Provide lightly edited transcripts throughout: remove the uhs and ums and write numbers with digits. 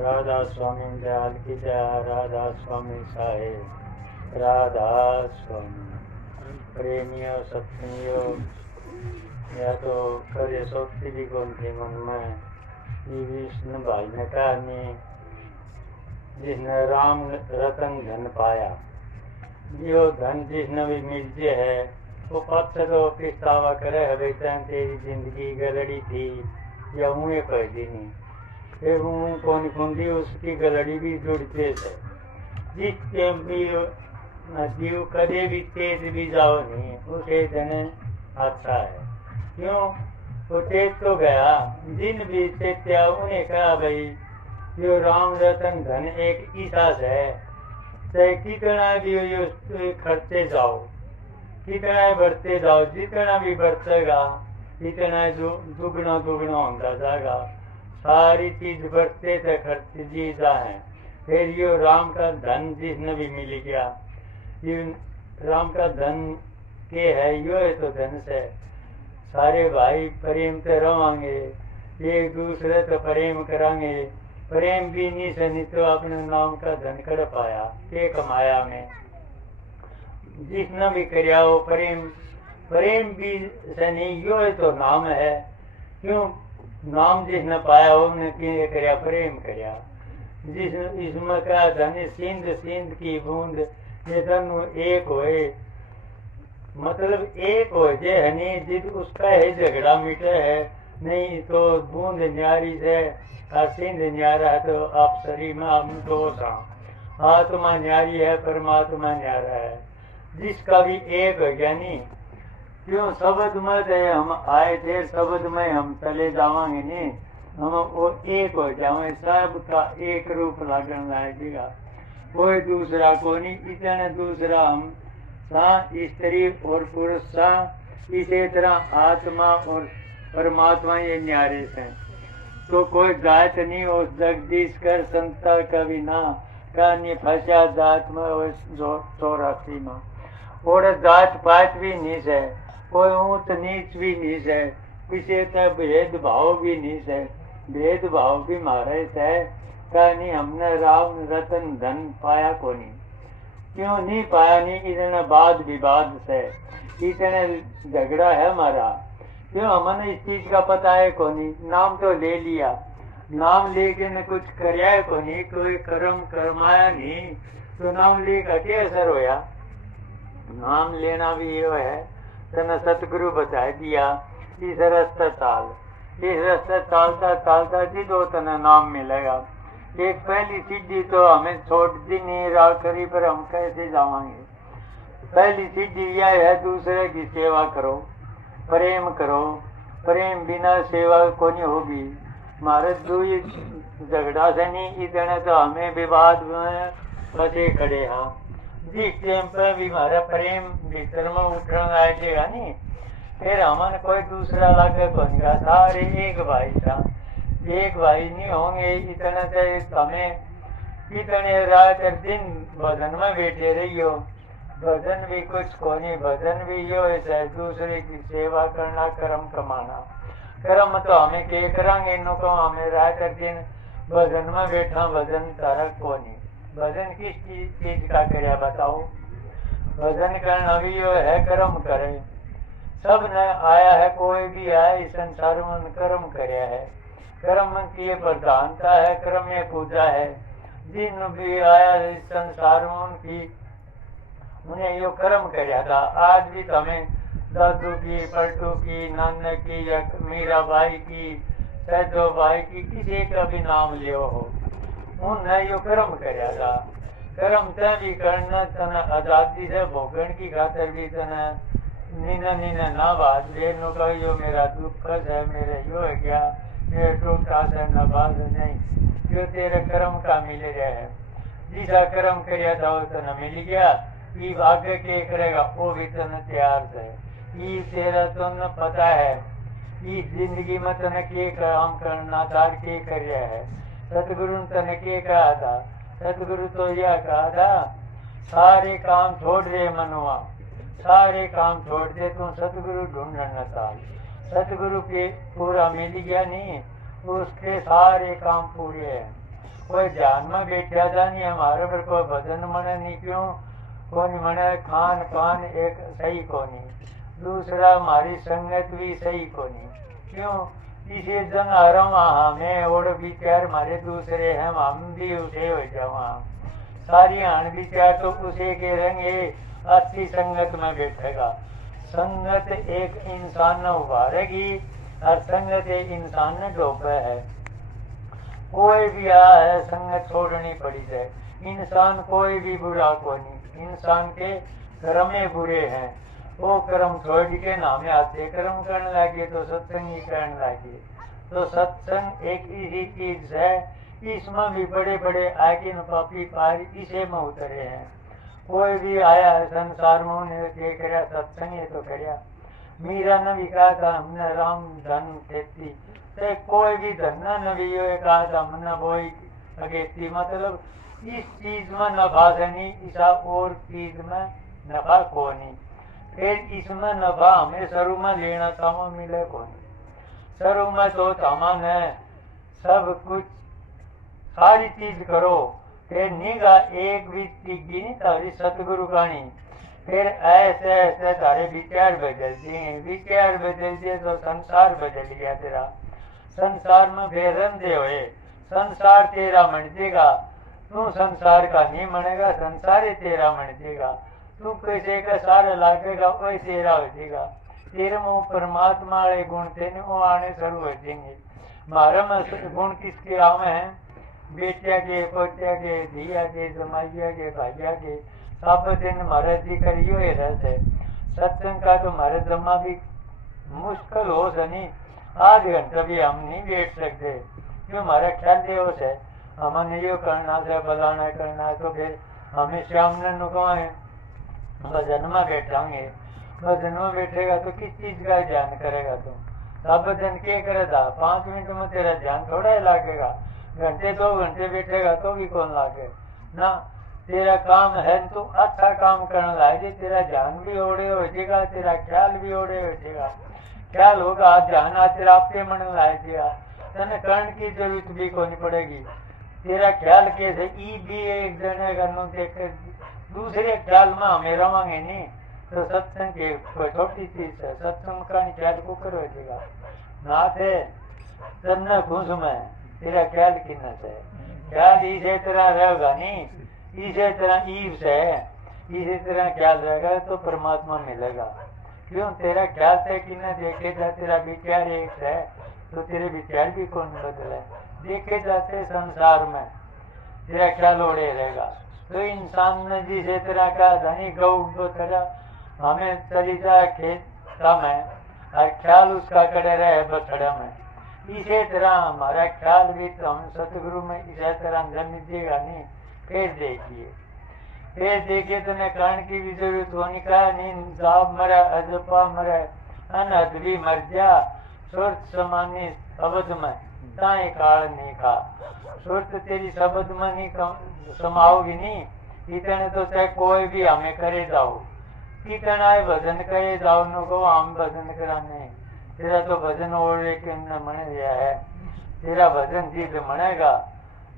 राधा स्वामी दयाल की जय। राधा स्वामी साहेब, राधा स्वामी। प्रेमियों सत्संगियों, या तो करे सोचती भी कौन थी मन में ये विष्णु भाई ने कहानी जिसने राम रतन धन पाया, जो धन जिसने भी मिल जे है वो पक्ष तो पिछतावा करे हवे तेरी जिंदगी गलड़ी थी या उन्हें कह देनी फिर कौन कुंडी उसकी गलड़ी भी जुड़ते थे। जिस भी जीव कदे भी तेज भी जाओ नहीं उसे धन अच्छा है। क्यों वो तेज तो गया, जिन भी चेत्या उन्हें कहा भाई यो राम रतन धन एक ईसास है, चाहे कितना भी यो खर्चे जाओ, कितना बढ़ते जाओ, जितना भी बढ़तेगा इतना दुगना दुगना होता जाएगा। सारी चीज बढ़ते थे खर्च जी जाए। फिर यो राम का धन जिसने भी मिल गया, ये राम का धन के है यो है तो धन से सारे भाई प्रेम से रहोगे, एक दूसरे से प्रेम करांगे। प्रेम भी नहीं से नहीं तो अपने नाम का धन कर पाया के कमाया में जिसने भी कराया वो प्रेम भी से नहीं यो है तो नाम है। क्यों नाम जिसने पाया उसने किए कराया प्रेम कराया। जिस इसमें क्या धन सिंध सिंध की बूंद ये दोनों एक होए, मतलब एक हो जे हनी जिद उसका है झगड़ा मिटे है नहीं तो बूंद न्यारी से और सिंध न्यारा है तो आप शरीर में आप दो आत्मा न्यारी है परमात्मा न्यारा है। जिसका भी एक हो गया नहीं। क्यों शब्द में थे हम आए थे, शब्द में हम चले जावांगे नहीं, हम वो एक हो जाओगे, सब का एक रूप लगन लगेगा, कोई दूसरा को नहीं। इतने दूसरा हम स्त्री और पुरुष सा इसी तरह आत्मा और परमात्मा ये न्यारे से तो कोई जात नहीं हो। जगदीश कर संता कभी ना कहानी फंसा जात में 84 में और जात पात भी नहीं है, कोई ऊंच नीच भी नहीं है, किसी तक भेदभाव भी नहीं है। भेदभाव भी मारे से कहानी हमने राम रतन धन पाया को नहीं। क्यों नहीं पाया नहीं, इतने वाद विवाद से इतने झगड़ा है हमारा। क्यों हमें इस चीज का पता है को नहीं। नाम तो ले लिया, नाम लेके न कुछ कराया को नहीं, कोई कर्म करमाया नहीं तो नाम लेकर क्या असर होया। नाम लेना भी ये है तने सतगुरु बता दिया इस रास्ता चाल, इस रास्ता चालता चालता जिदो तने नाम मिलेगा। एक पहली सीढ़ी तो हमें छोड़ दी नहीं राखरी पर हम कैसे जावांगे। पहली सीढ़ी यह है दूसरे की सेवा करो, प्रेम करो, प्रेम बिना सेवा को नहीं होगी। हमारे दो झगड़ा से नहीं इतने तो हमें विवाद में फंसे खड़े। हाँ जिस टाइम पर भी हमारा प्रेम भीतर में उठना आएगा नहीं फिर हमारे कोई दूसरा लागे तो नहीं। सारे एक भाई था, एक भाई नहीं होंगे इतने से हमें इतने रात दिन भजन में बैठे रहियो। भजन भी कुछ को नहीं, भजन भी यो है दूसरे की सेवा करना कर्म कमाना। कर्म तो हमें के करेंगे नो को हमें रात दिन भजन में बैठा भजन तारा को नहीं। भजन किस चीज का करे बताओ। भजन करना भी यो है कर्म करे। सब ने आया है, कोई भी आया इस संसार में कर्म कराया है। कर्म की प्रधानता है, कर्म में पूजा है। जिन भी आया इस संसार में उनकी उन्हें यो कर्म कराया था। आज भी तुम्हें दादू की, पलटू की, नाना की या मीरा भाई की, सैदो भाई की किसी का भी नाम लियो हो उन्हें यो कर्म कराया था। कर्म ते भी करना तना आजादी से भोगन की खातर भी तना नीना नीना ना बात लेनो का यो मेरा दुख है, मेरे यो है क्या मेरे टूटा से न बात नहीं जो तेरे कर्म का मिल रहा है। जिसा कर्म कराया था वो तना मिल गया। ये आगे के करेगा वो भी तना तैयार है। ये तेरा तुमने पता है इस जिंदगी में तने के काम करना तार के कर रहा है। सतगुरु ने तने के कहा था, सतगुरु तो यह कहा था सारे काम छोड़ दे मनुआ, सारे काम छोड़ दे तू सतगुरु ढूंढना था। सतगुरु के पूरा मिल गया नहीं उसके सारे काम पूरे हैं। कोई ध्यान में बैठा था नहीं, हमारे पर कोई भजन मने नहीं, क्यों कौन मने खान पान एक सही को नहीं, दूसरा हमारी संगत भी सही को नहीं, क्यों इसे जन आ रहा हूँ हमें और विचार हमारे दूसरे हैं, हम भी उसे हो जावा सारी हान विचार तो उसे के रहेंगे, अच्छी संगत में बैठेगा। संगत एक इंसान ने उभारेगी और संगत एक इंसान ने डोबा है। कोई भी आ है संगत छोड़नी पड़ी जाए, इंसान कोई भी बुरा को नहीं, इंसान के कर्म बुरे हैं, वो कर्म छोड़ के नामे आते कर्म करने लगे तो सत्संग ही करने लगे। तो सत्संग एक इसी चीज है, इसमें भी बड़े बड़े आगे पापी पार इसे में उतरे हैं। कोई भी आया है संसार में उन्हें कर सत्संग ये तो कर, मीरा ने भी कहा था हमने राम धन खेती, तो कोई भी धन न भी कहा था हमने वो अगेती, मतलब इस चीज में नफा से नहीं, इस और चीज में नफा को नहीं। फिर इसमें नफा हमें शुरू में लेना था मिले को नहीं, शुरू में तो तमने सब कुछ सारी चीज करो, फिर निगा एक भी टिकी नहीं तारी सतगुरु कहानी, फिर ऐसे ऐसे तारे विचार बदल दिए, विचार बदल दिए तो संसार बदल गया तेरा, संसार में बेरम दे हुए संसार तेरा मन देगा, तू संसार का नहीं मनेगा, संसार ही तेरा मन देगा, तू कैसे का सारा लागेगा वही तेरा हो जाएगा। तेरे में परमात्मा वाले गुण तेने वो आने शुरू हो जाएंगे। हमारा में गुण किसके आवे हैं, बेटिया के, पोतिया के, धिया के, जमाइया के, भाइया के, सब दिन महाराज जी करियो ही रहते। सत्संग का तो महाराज जमा भी मुश्किल हो सनी, आध घंटा भी हम नहीं बैठ सकते, क्यों हमारा ख्याल देव से हमें यो करना से फलाना करना है, तो फिर हमें शाम ने नुकवाए भजन में बैठाएंगे, भजन में बैठेगा तो किस चीज का ध्यान करेगा तुम, सब दिन क्या करेगा, 5 मिनट में तेरा ध्यान थोड़ा ही लागेगा, घंटे 2 घंटे बैठेगा तो भी कौन लागे ना। तेरा काम है तो अच्छा काम करने लागे, तेरा ध्यान भी ओढ़े हो जाएगा, तेरा ख्याल भी ओढ़े हो जाएगा, ख्याल होगा ध्यान तेरा आपके मन में लाएगा, तेने कर्ण की जरूरत भी कोई नहीं पड़ेगी। तेरा ख्याल कैसे ई भी एक जने करना देख दूसरे ख्याल में हमें रवांगे नहीं, तो सत्संग के छोटी चीज है, सत्संग का ख्याल को करो देगा ना थे तन्ना खुश में तेरा ख्याल किन्ना से, ख्याल इसे तरह रहेगा नहीं, इसे तरह ईव से इसी तरह ख्याल रहेगा तो परमात्मा मिलेगा। क्यों तेरा ख्याल से किन्ना देखेगा, तेरा विचार एक है तो तेरे विचार भी कौन बदले, देखे जाते संसार में तेरा ख्याल ओढ़े रहेगा। तो इंसान ने जिसे तरह का धनी गौ तरह हमें चली जाए खेत में और ख्याल उसका करे रहे बछड़ा में, इसी तरह हमारा ख्याल भी तो हम सतगुरु में इसी तरह जन्म देगा नहीं। फिर देखिए तो कर्ण की भी जरूरत होनी का नहीं, जाप मरा अजपा मरा अनहद भी मर जा, सुरत समानी शब्द में ताए काल नहीं खा, सुरत तेरी शब्द में नहीं समाओगी नहीं, इतने तो चाहे कोई भी हमें करे जाओ, कितना भजन करे जाओ नो को हम भजन कराने, तेरा तो भजन ओढ़े के मन गया है, तेरा भजन जीत मनेगा,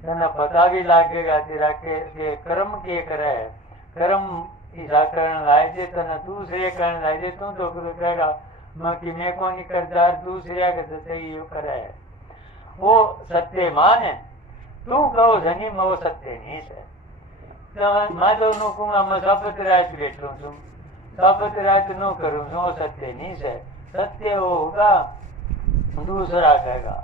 तेना पता भी लागेगा तेरा के कर्म के करे, कर्म ईसा करने लाए थे तना दूसरे करने लाए थे, तू तो कहेगा मैं को नहीं करता, दूसरे के सत्य करे है, वो सत्य मान है, तू कहो धनी में वो सत्य नहीं है। तो मैं तो नो कहूँगा मैं शपथ रात बैठू छू, शपथ रात नो करूँ छू, वो सत्य नहीं है। सत्य वो होगा दूसरा कहेगा,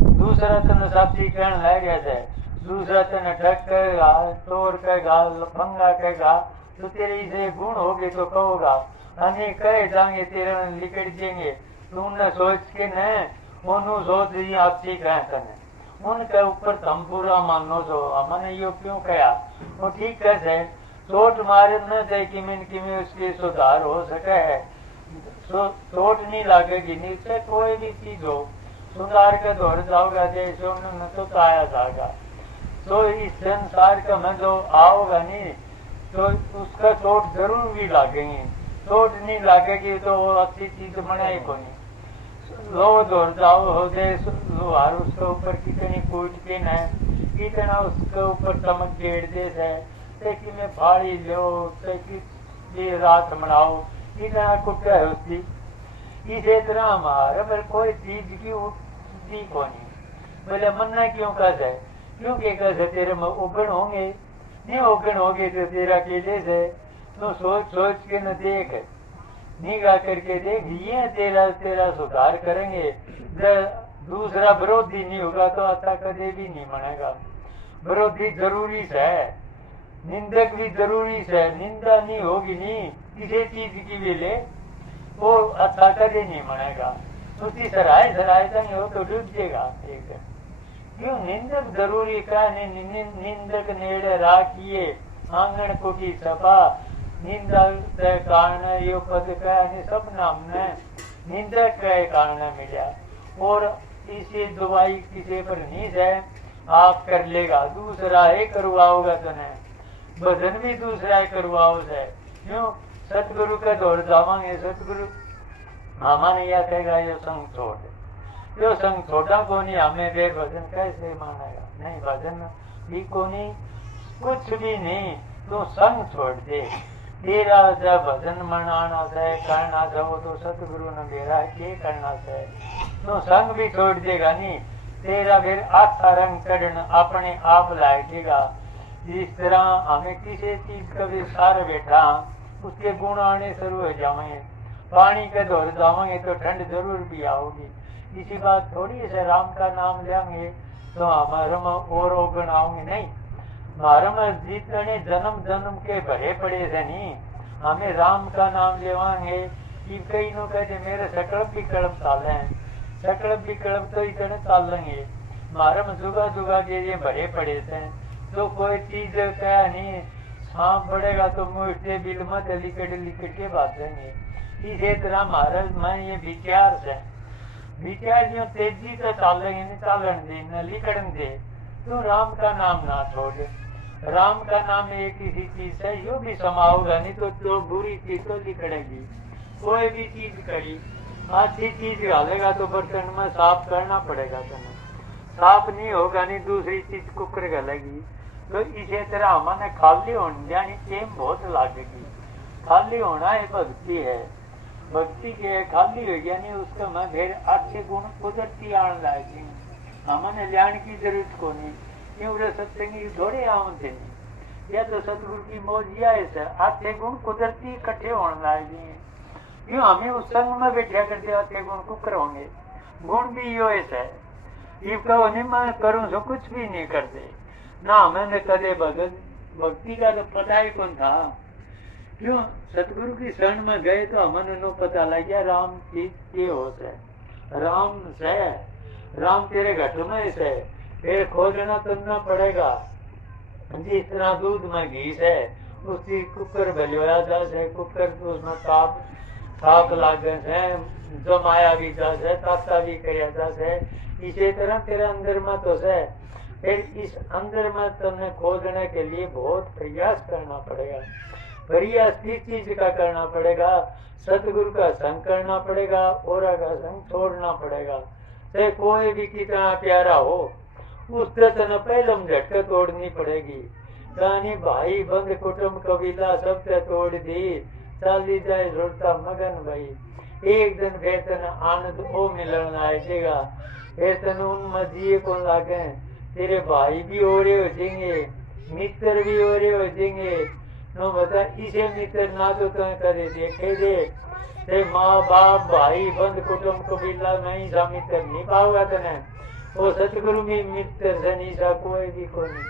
दूसरा तेन साथी कहने लग गया है, दूसरा तेन ठग कहेगा, चोर कहेगा, लफंगा कहेगा, तो तेरे इसे गुण हो गए तो कहोगा, अनेक कहे जाएंगे तेरे में लिकट देंगे, तुमने सोच के न उन्होंने सोच रही आपसी कहे तने, उनके ऊपर तुम पूरा मानो छो, हमने यो क्यों कहा, वो ठीक कैसे चोट मारे न थे किमिन उसके सुधार हो सके है, चोट नहीं लागेगी, नीचे कोई भी चीज हो सुधार के दौड़ जाओगा, जैसे उन्होंने तो आया जाएगा। तो इस संसार का में जो आओगा नहीं तो उसका चोट जरूर भी लागेंगे, चोट नहीं लागेगी तो वो अच्छी चीज बनाए को नहीं, लो दौड़ जाओ हो जाए लोहार उसके ऊपर कितनी कूट पिन है, कितना उसके ऊपर चमक जेड़ दे से कि मैं फाड़ी लो से कि रात मनाओ कितना कुट है उसकी। इसी तरह हमारे पर कोई चीज की उठती को नहीं बोले मन्ना क्यों कस है क्योंकि कस तेरे में उगण होंगे नहीं उगण होंगे तो तेरा केले से तो सोच सोच के न देख निगाह करके देख ये तेरा तेरा सुधार करेंगे। दूसरा विरोधी नहीं होगा तो अच्छा कदे भी नहीं बनेगा। विरोधी जरूरी है निंदक भी जरूरी है। निंदा नहीं होगी नहीं किसी चीज की भी ले वो अच्छा कदे नहीं बनेगा। उसकी सराय सरायता नहीं हो तो डूब जाएगा। एक क्यों निंदक जरूरी का निंदक नेड़े राखिए आंगन कोटी सभा निंदा के कारण यो पद का सब नाम ने निंदक के कारण मिला। और इसी दवाई किसी पर नहीं है आप कर लेगा दूसरा ही करवाओगा तो नहीं भजन भी दूसरा ही करवाओ है। क्यों सतगुरु का दौर जावांगे सतगुरु हमारे यह कहेगा यो संग छोड़ यो संग छोटा को नहीं हमें फिर भजन कैसे मानेगा। नहीं भजन भी को नहीं कुछ भी नहीं तो संग छोड़ दे। तेरा जब भजन मनाना है करना है वो तो सतगुरु ने मेरा के करना है तो संग भी छोड़ देगा नहीं। तेरा फिर अच्छा रंग चढ़ना अपने आप लाएगा। इस तरह हमें किसी चीज का भी सार बैठा उसके गुण आने शुरू हो जाएंगे। पानी के दौर जाएंगे तो ठंड जरूर भी आओगी। इसी बात थोड़ी से राम का नाम लेंगे तो हमारे में और ओगण आओगे नहीं। हमारे में जितने जन्म जन्म के भरे पड़े थे नहीं हमें राम का नाम लेवांगे कि कई नो कहते मेरे सकड़प भी कड़प ताले हैं सकड़प भी कड़प तो इतने ताल लेंगे। हमारे में जुगा जुगा के ये भरे पड़े थे तो कोई चीज क्या नहीं सांप पड़ेगा तो मुझसे बिल मत लिकट के बात देंगे। इसी तरह महाराज में ये विचार से विचार जो तेजी से चालेंगे नहीं चालन दे न लिकड़न दे तो राम का नाम ना छोड़। राम का नाम एक ही चीज है यो भी समाओगा नहीं तो बुरी चीज तो लिकड़ेगी। कोई भी चीज करी अच्छी चीज डालेगा तो बर्तन में साफ करना पड़ेगा तुम्हें साफ नहीं होगा नहीं दूसरी चीज कुकर गलेगी। तो इसी तरह हमारे खाली होने जानी टेम बहुत लागेगी। खाली होना ही भक्ति है भक्ति के खाली हो गया नहीं उसका मैं फिर अच्छे गुण कुदरती आने लायक हमारे ल्याण की जरूरत को नहीं क्यों सत्संगी थोड़े आम थे या तो सतगुरु की मौज या ऐसा अच्छे गुण कुदरती इकट्ठे होने लायक क्यों हमें उस संग में बैठा करते अच्छे गुण कुकर होंगे। गुण भी यो ऐसा है ये कहो नहीं मैं करूँ सो कुछ भी नहीं करते ना मैंने कदे भक्ति का तो पता ही कौन था। क्यों सतगुरु की शरण में गए तो हमें नो पता लग गया राम की ये होता है राम से राम तेरे घट में से फिर खोजना तुलना पड़ेगा। जिस तरह दूध में घी है उसकी कुकर भलवाया जाए कुकर तो उसमें ताप लागे है जमाया भी जाए ताता भी कराया जाए। इसी तरह तेरे अंदर में तो है फिर इस अंदर में तुमने खोजने के लिए बहुत प्रयास करना पड़ेगा। प्रयास किस चीज का करना पड़ेगा सतगुरु का संग करना पड़ेगा और का संग छोड़ना पड़ेगा। चाहे कोई भी कितना प्यारा हो उससे तने पहले झटके तोड़नी पड़ेगी। कहानी भाई बंद कुटुंब कबीला सबसे तोड़ दी चाली जाए जोड़ता मगन भाई एक दिन फिर तने आनंद ओ मिलन आएगा फिर तने उनमें जिए को लागे तेरे भाई भी ओरे हो जाएंगे मित्र भी ओरे हो जाएंगे। नो बता इसे मित्र ना तो तुम्हें करे देखे दे माँ बाप भाई बंद कुटुंब कबीला नहीं सा मित्र नहीं पाओगा तने वो सतगुरु में मित्र से नहीं सा कोई भी को नहीं।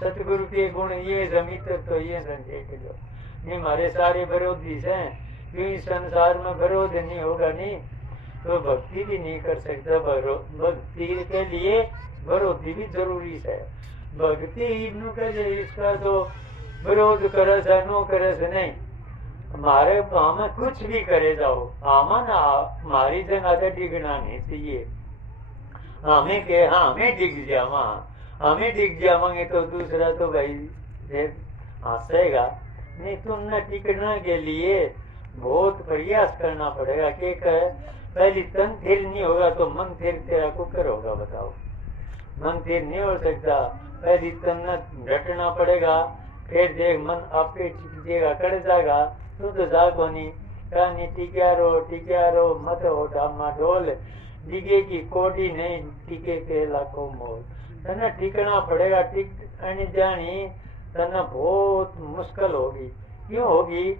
सतगुरु के गुण ये मित्र तो ये देख लो नहीं हमारे सारे विरोधी हैं क्यों संसार में विरोध नहीं होगा नहीं तो भक्ति भी नहीं कर सकता। भक्ति के लिए विरोधी भी जरूरी है। भक्ति इसका तो विरोध करे से नो करे से नहीं हमारे हमें कुछ भी करे जाओ हमें ना हमारी जगह डिगना नहीं चाहिए। हमें के हाँ हमें डिग जावा हमें डिग जावांगे तो दूसरा तो भाई हंसेगा नहीं। तुमने टिकने के लिए बहुत प्रयास करना पड़ेगा कि पहली तन थिर नहीं होगा तो मन थिर तेरा कुकर होगा। बताओ मन थिर नहीं हो सकता पहले तन्ना डटना पड़ेगा, फिर देख मन आपे टिकेगा कड़ जाएगा, तो जागो नहीं कहानी टिक्या रो मत हो डामा डोल, दिगे की कोडी नहीं टिके के लाखों मोल। तन्ना टिकना पड़ेगा, टिक आने जानी तन्ना बहुत मुश्किल होगी। क्यों होगी?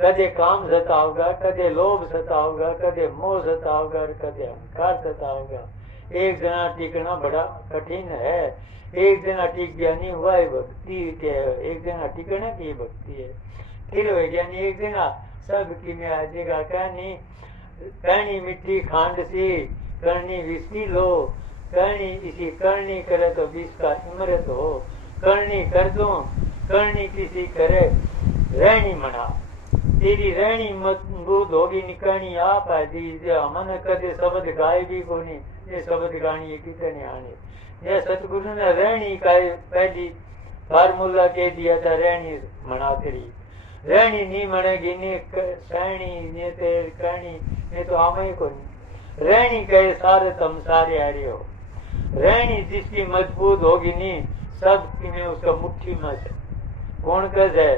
कदे काम सताओगा, कदे लोभ सताओगा, कदे मोह सताओगा, कदे अहंकार सताओगा। एक जना टिकना बड़ा कठिन है। एक जना टिक गया नहीं हुआ है भक्ति के, एक जना टिकने की भक्ति है। फिर हो गया नहीं एक जना सब की में आ जाएगा। कहनी मिट्टी खांड सी करनी विसी लो, करनी इसी करनी करे तो बीस का इमरत हो, करनी कर दो करनी किसी करे रहनी मना। तेरी रहनी मजबूत होगी निकलनी आप मन कदे शब्द गाय भी को नहीं, ये शब्द गानी ये कितने आने। ये सतगुरु ने रहनी का पहली फार्मूला कह दिया था, रहनी मना तेरी रहनी नहीं मनेगी ने सहनी ने तेरी कहनी ये तो आम ही को नहीं। रहनी कहे सारे तुम सारे आ रहे हो। रहनी जिसकी मजबूत होगी नहीं सब में उसका मुट्ठी में कौन कस है।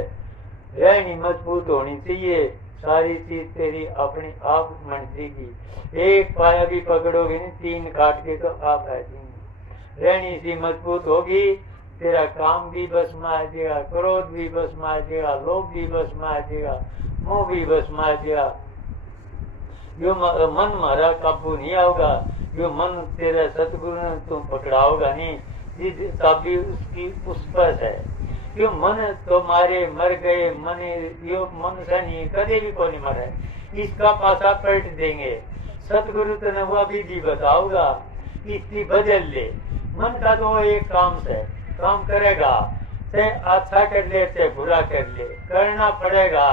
रहनी मजबूत होनी चाहिए, सारी चीज तेरी अपनी आप मन जाएगी। एक पाया भी पकड़ोगे नहीं तीन काट के तो आप आ जाएंगे। रहनी सी मजबूत होगी, तेरा काम भी बस में आ जाएगा, क्रोध भी बस में आ जाएगा, लोभ भी बस में आ जाएगा, मोह भी बस में आ जाएगा। यो मन मारा काबू नहीं आओगा, यो मन तेरा सतगुरु ने तुम पकड़ाओगा नहीं, जिस तभी उसकी उस पर है। यो मन तो मारे मर गए, मन यो मन से नहीं कदे भी को नहीं मरा है, इसका पासा पलट देंगे। सतगुरु तेने वह विधि बताओगा, इसकी बदल ले। मन का तो एक काम से काम करेगा, ते अच्छा कर ले ते बुरा कर ले, करना पड़ेगा।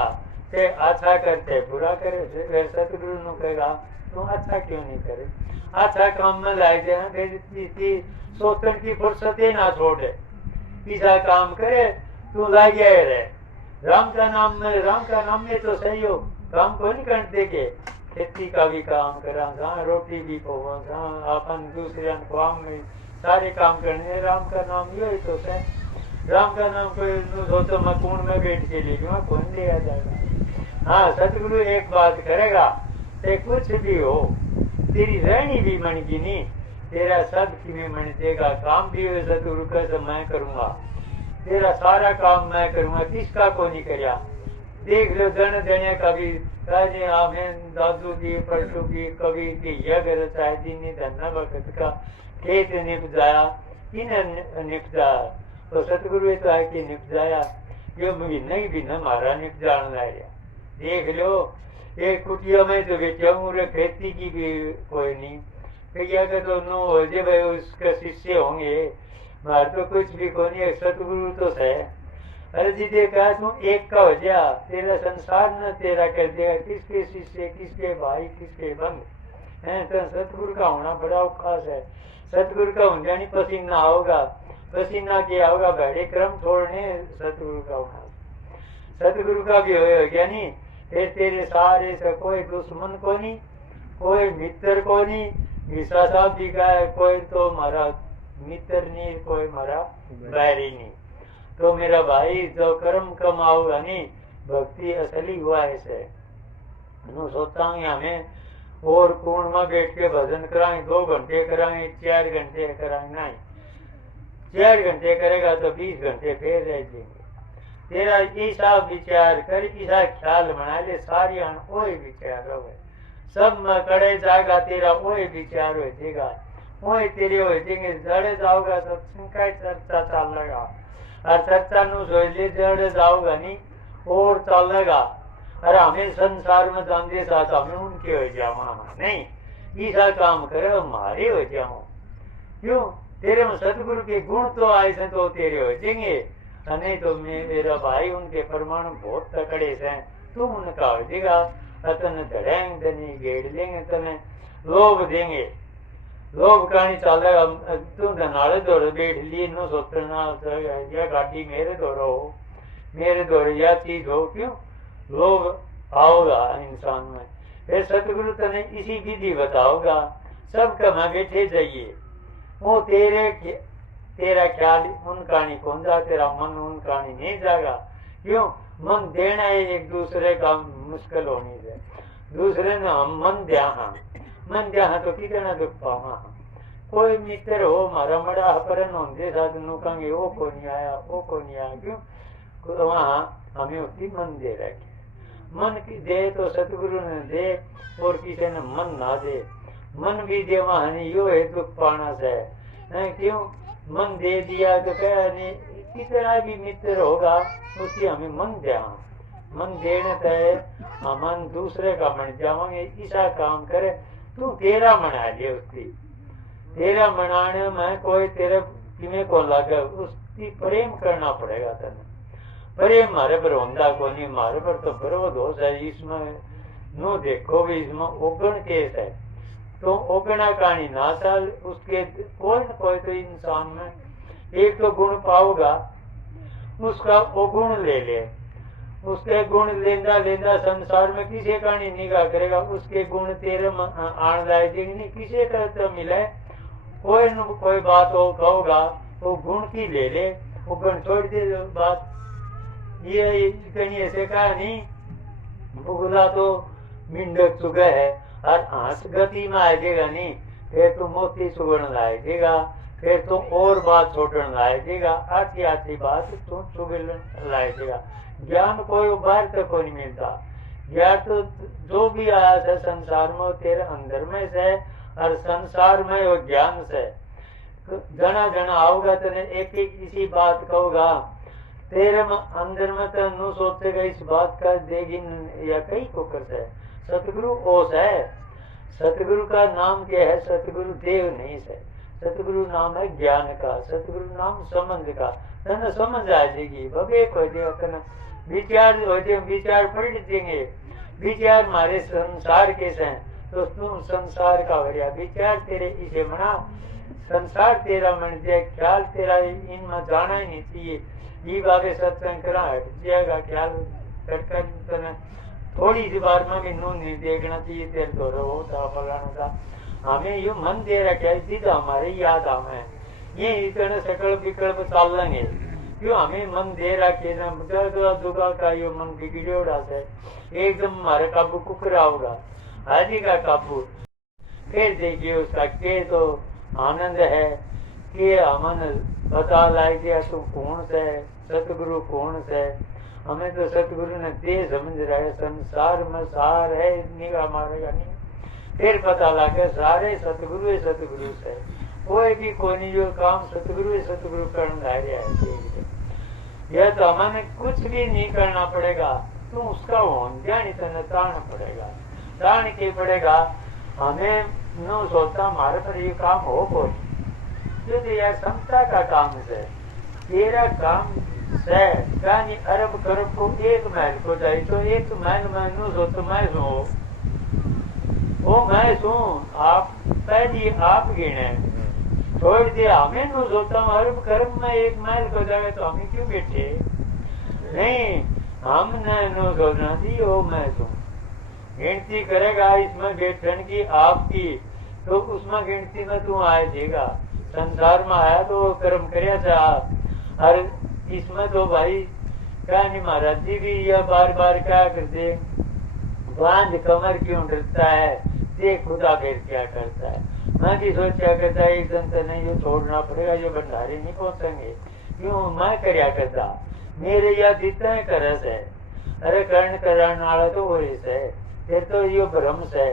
ते अच्छा करते बुरा करे, फिर सतगुरु ने कहेगा तुम अच्छा क्यों नहीं करे। अच्छा काम में लाई देना, फिर सोचने की फुर्सत ही ना छोड़े, ऐसा काम करे तू लागे रहे। राम का नाम में तो सही हो, काम को नहीं करने देगे। खेती का भी काम करा, जहाँ रोटी भी पवा, जहाँ अपन दूसरे काम में सारे काम करने, राम का नाम ये तो है। राम का नाम कोई सोचो मैं कुंड में बैठ के ले लूँगा, कौन ले आ जाएगा। हाँ सतगुरु एक बात करेगा, ते कुछ भी हो तेरी रहनी भी मन की नहीं, तेरा सब की में मन देगा। काम भी सतगुरु का मैं करूँगा, तेरा सारा काम मैं करूँगा, किसका को नहीं करिया। देख लो जन जने कभी राजे आमें दादू की परसों की कभी की यह घर चाहे दिन धन्ना वक्त का खेत निपजाया, इन्हें निपजाया तो सतगुरु तो है कि निपजाया। यो नहीं भी न मारा निपजान लाया। देख लो एक कुटिया में तो बेचाऊँ खेती की भी कोई नहीं, भैया का तो नो हो जाए भाई उसका शिष्य होंगे, मार तो कुछ भी को नहीं, सतगुरु तो है। अरे जी देखा तुम एक का हो जा, तेरा संसार न तेरा कर देगा, किसके शिष्य किसके भाई किसके बंद है। तो सतगुरु का होना बड़ा खास है। सतगुरु का हो जानी पसीना होगा, पसीना क्या होगा बड़े क्रम छोड़ने सतगुरु का होना। सतगुरु का भी हो गया नहीं, फिर तेरे सारे से कोई दुश्मन को नहीं, कोई मित्र को नहीं। ईसा साहब जी का है, कोई तो हमारा मित्र नहीं, कोई हमारा बैरी नहीं। तो मेरा भाई जो कर्म कमाओगा नहीं, भक्ति असली हुआ ऐसे। मैं सोचता हूँ हमें और कुंड में बैठ के भजन कराएं, 2 घंटे कराएं, 4 घंटे कराएं, नहीं 4 घंटे करेगा तो 20 घंटे फिर रह जाएंगे। तेरा ऐसा विचार कर, ऐसा ख्याल बना ले, सारी वही विचार हो, सब में कड़े जाएगा तेरा वही विचार हो जाएगा, वही तेरे हो जाएंगे। जड़े जाओगा तो का चर्चा चलेगा, और चर्चा नु सोच जड़े जाओगा नहीं और चलेगा। अरे हमें संसार में जानते साथ हमें उनके हो जाओ नहीं, ऐसा काम करे हमारे हो जाओ। क्यों? तेरे में सतगुरु के गुण तो आए से तो तेरे हो जाएंगे, नहीं तो मेरा भाई उनके परमाणु बहुत तकड़े से, तुम उनका हो जाएगा। तने धड़ेंगे नहीं गेड़ लेंगे, तने लोभ देंगे, लोभ कहानी चलेगा। तुम धनाड़े दौड़े बैठ लिए नो सोचना यह गाड़ी मेरे दौड़ो हो, मेरे दौड़े यह चीज हो, क्यों लोभ आओगा इंसान में। फिर सतगुरु तने इसी विधि बताओगा, सब कमा बैठे जाइए, वो तेरे तेरा ख्याल उन कहानी कौन जा, तेरा मन उन कहानी नहीं जाएगा। क्यों? मन देना है एक दूसरे का मुश्किल होनी है। दूसरे ने हम मन दिया तो कितना दुख पावा। कोई मित्र हो मारा मड़ा अपरन होंगे साथ नुकांगे वो को नहीं आया, वो को नहीं आया। क्यों? वहाँ हमें उसकी मन दे रखे। मन की दे तो सतगुरु ने दे, और किसी ने मन ना दे। मन भी दे वहाँ नहीं, यो है दुख पाना से। क्यों? मन दे दिया तो कह नहीं, कितना भी मित्र होगा उसकी हमें मन दिया। मन देने तय हम दूसरे का मन जावांगे, ऐसा काम करे तू तेरा मना ले। उसकी तेरा मनाने में कोई तेरे किमें को लगे, उसकी प्रेम करना पड़ेगा तेने। प्रेम मारे पर होंदा को नहीं, मारे पर तो विरोध हो जाए। इसमें नो देखो भी इसमें ओगण केस है, तो ओगणा कहानी ना चल। उसके कोई न कोई तो इंसान में एक तो गुण पाओगा, उसका वो गुण ले ले। उसके गुण लेंदा लेंदा संसार में किसी कहानी निगाह करेगा, उसके गुण तेरे आण लाए नहीं, किसी का तो मिले कोई न कोई बात हो कहोगा, वो गुण की ले ले, वो गुण छोड़ दे बात। ये कहीं ऐसे कहा नहीं, बुगला तो मिंडक चुका है और आंस गति में आएगा नहीं, फिर तो मोती सुगण लाएगा, फिर तो और बात छोड़न लाएगा, आती आती बात तू चुगल लाएगा। ज्ञान कोई बाहर तक को नहीं मिलता। ज्ञान तो जो भी आया है संसार में तेरे अंदर में से, और संसार में वो ज्ञान से जना जना आओगा तेने एक एक इसी बात कहोगा, तेरे अंदर में तो नु सोचेगा इस बात का देगी या कई को करता है। सतगुरु ओस है। सतगुरु का नाम क्या है? सतगुरु देव नहीं है, सतगुरु नाम है ज्ञान का, सतगुरु नाम संबंध का। तने समझ आ जाएगी बबे कोई देव तने विचार हो जाए, विचार पलट देंगे। विचार मारे संसार के हैं तो तुम संसार का हो गया। विचार तेरे इसे मना, संसार तेरा मन जाए, ख्याल तेरा इनमें जाना ही नहीं चाहिए। ये बाबे सत्संग करा हट जाएगा ख्याल करकर तने थोड़ी सी बार में भी नून नहीं देखना चाहिए। तेरे तो रो था फलाना था, हमें ये मन दे रखा है सीधा हमारे याद हमें ये इतने सकल विकल्प चाल लेंगे। क्यों? हमें मन दे रखे ना दुगा का ये मन बिगड़ोड़ा से एकदम हमारे काबू कुकरा होगा, हाजी का काबू। फिर देखिए उसका के तो आनंद है कि हमन पता लाए गया तू कौन से सतगुरु कौन से। हमें तो सतगुरु ने दे समझ रहा है, संसार में सार है निगाह मारेगा नहीं। फिर पता लगा सारे सतगुरु सतगुरु से, कोई भी कोई जो काम सतगुरु करना है। यह तो हमें कुछ भी नहीं करना पड़ेगा, तू उसका होन जानी तने ताण पड़ेगा, ताण के पड़ेगा। हमें न सोचता हमारे पर ये काम हो कोई, क्योंकि यह क्षमता का काम है। तेरा काम से यानी अरब खरब को एक महल को जाए तो एक महल में न सोचो मैं सो वो मैं सू आप पहली आप गिने छोड़ दिया। हमें न सोचता हूँ अरब खरब में एक महल को जाए तो हमें क्यों बैठे नहीं, हमने न सोचना थी वो मैं सू। गिनती करेगा इसमें बैठन की आपकी तो उसमें गिनती में तू आए देगा। संसार में आया तो कर्म करया चाह, और इसमें तो भाई क्या नहीं महाराज जी भी यह बार बार क्या करते, बांध कमर क्यों डरता है, देख खुदा फिर क्या करता है। मैं भी सोच क्या करता है एकदम से नहीं, ये छोड़ना पड़ेगा, ये भंडारे नहीं पहुंचेंगे। क्यों मैं करया करता, मेरे याद इतना करस है। अरे कर्ण करण वाला तो वो है, फिर तो ये भ्रम से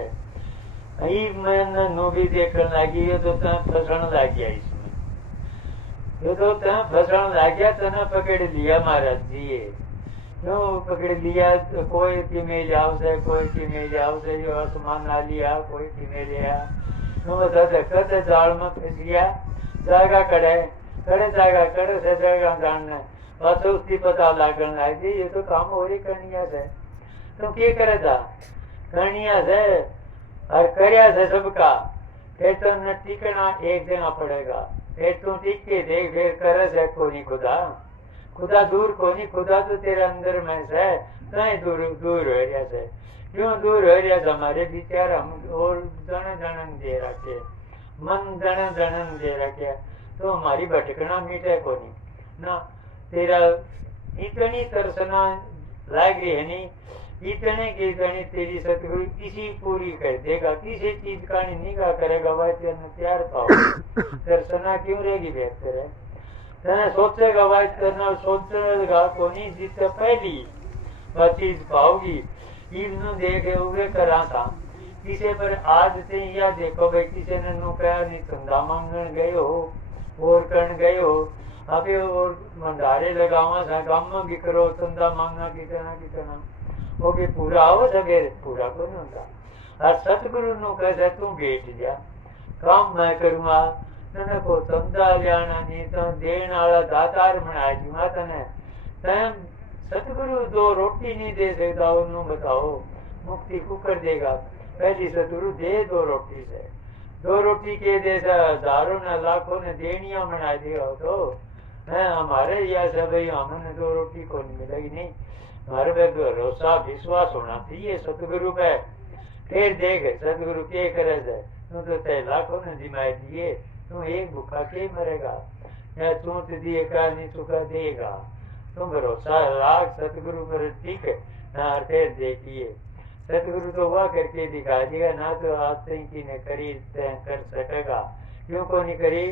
मैंने नो भी देखने लगी, ये तो फसन लग गया इसमें, ये तो फसन लग गया, तना पकड़ लिया महाराज जी। क्यों पकड़ लिया? तो कोई किमे जाओ से, कोई किमे जाओ से, जो आसमान ना लिया, कोई किमे लिया, तो बता जाल में फंस गया। जाएगा कड़े कड़े जाएगा कड़े से जाएगा जानना, बस उसकी पता लगन लगी ये तो काम हो रही कनिया से। तो क्या करे था कनिया से और कर्या से सबका, फिर तो न टिकना एक देना पड़ेगा। फिर तू टिक के देख, फिर कर से कोनी खुदा, खुदा दूर कोनी, खुदा तो तेरे अंदर में से नहीं दूर दूर हो रहा से। क्यों दूर हो रहा? हमारे विचार हम और जन जनन दे रखे, मन जन जनन दे रखे, तो हमारी भटकना मिटे को नहीं ना। तेरा इतनी तरसना लाग रही है नहीं, इतने की इतनी तेरी सतगुरु किसी पूरी कर देगा, किसी चीज का निगाह करेगा, वह तेन प्यार पाओ। तरसना क्यों रहेगी बेहतर है, तेने सोचेगा वह करना सोचेगा को नहीं, जिससे पहली वह चीज पाओगी। इन देखे हुए करा था किसी पर आज से या देखो भाई किसी ने नु कहा नहीं धंधा मांगन गए हो और करण गए हो, अभी और भंडारे लगावा सा गाँव में भी करो धंधा मांगना कितना वो भी पूरा हो सके, पूरा को नहीं होता। और सतगुरु नु कहे तू बैठ जा, काम मैं करूँगा, तने को धंधा लियाना नहीं तो देन वाला दातार बना दूंगा तने। तैन सतगुरु दो रोटी नहीं दे सकता, उन्होंने बताओ मुक्ति को कर देगा। पहली सतगुरु दे दो रोटी से, दो रोटी के दे हजारों ने लाखों ने देनिया बना दिया हो तो है हमारे यहाँ से भाई हमने दो रोटी को नहीं मिलेगी नहीं। हमारे पे भरोसा विश्वास होना चाहिए सतगुरु पे। फिर देख सतगुरु के करे जाए, तू तो तय लाखों ने दिमाग दिए, तू एक भूखा के मरेगा, या तू तो दिए का नहीं चुका देगा। तुम भरोसा राग सतगुरु पर ठीक है ना। फिर देखिए सतगुरु तो वह करके दिखा देगा ना, तो आज तक ने करी कर सकेगा, क्यों को नहीं करी।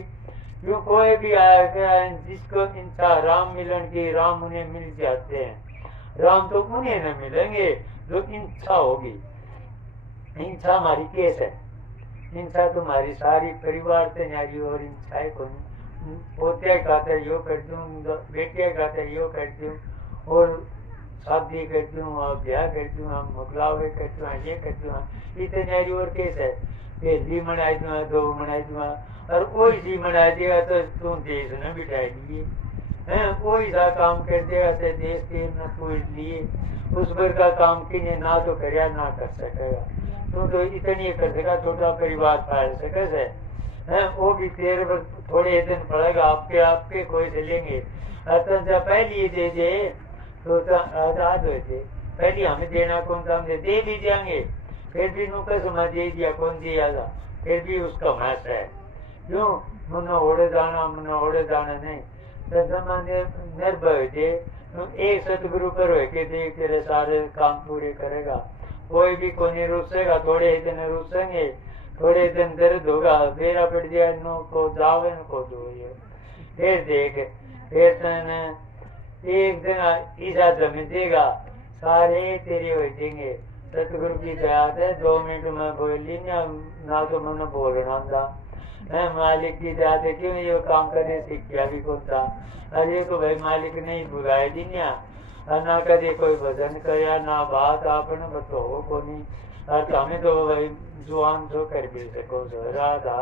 क्यों कोई भी आएगा जिसको इच्छा राम मिलन की, राम उन्हें मिल जाते हैं। राम तो उन्हें न मिलेंगे जो इच्छा होगी। इच्छा हमारी केस है, इच्छा तुम्हारी सारी परिवार से न्यारी और इच्छाएं को पोते खातर यो कर दूं, बेटे खातर यो कर दूं, और शादी कर दूं, और ब्याह कर दूं, हम मुकलावे कर दूं, ये कर दूं, इतने न्यारी और केस है। पहली मनाई दूंगा, दो मनाई दूंगा, और कोई सी मना देगा तो तुम देश न बिठाई दिए हैं, कोई सा काम कर देगा तो देश के न पूछ लिए, उस पर का काम किने ना तो कर ना कर सकेगा। तुम तो इतनी कर सका, छोटा परिवार पाल सके से है, वो भी तेरे पर थोड़े दिन पड़ेगा, आपके कोई से लेंगे। जब पहली दे दे तो आजाद हो जाए, पहले हमें देना कौन सा, हमने दे भी देंगे, फिर भी नुका समय दे दिया कौन दिया था, फिर भी उसका मैस है। क्यों मुन्ना ओढ़े जाना नहीं, निर्भय थे एक सतगुरु पर हो के देख तेरे सारे काम पूरे करेगा। कोई भी को नहीं रुसेगा, थोड़े दिन रुसेंगे, थोड़े दिन दर्द होगा, बेरा पड़ दिया नो को जावे न को दो। फिर देख फिर तने एक दिन ईसा जमीन देगा, सारे तेरे हो जाएंगे। सतगुरु की दया है 2 मिनट में बोली ना तो मैंने बोलना था, मैं मालिक की दया से क्यों ये काम करने सीखा भी कौन था। अरे तो भाई मालिक ने बुलाए दिया, ना कदे कोई भजन कर ना बात आपने बताओ को नहीं, और हमें तो भाई जुआन तो कर भी सको। राधा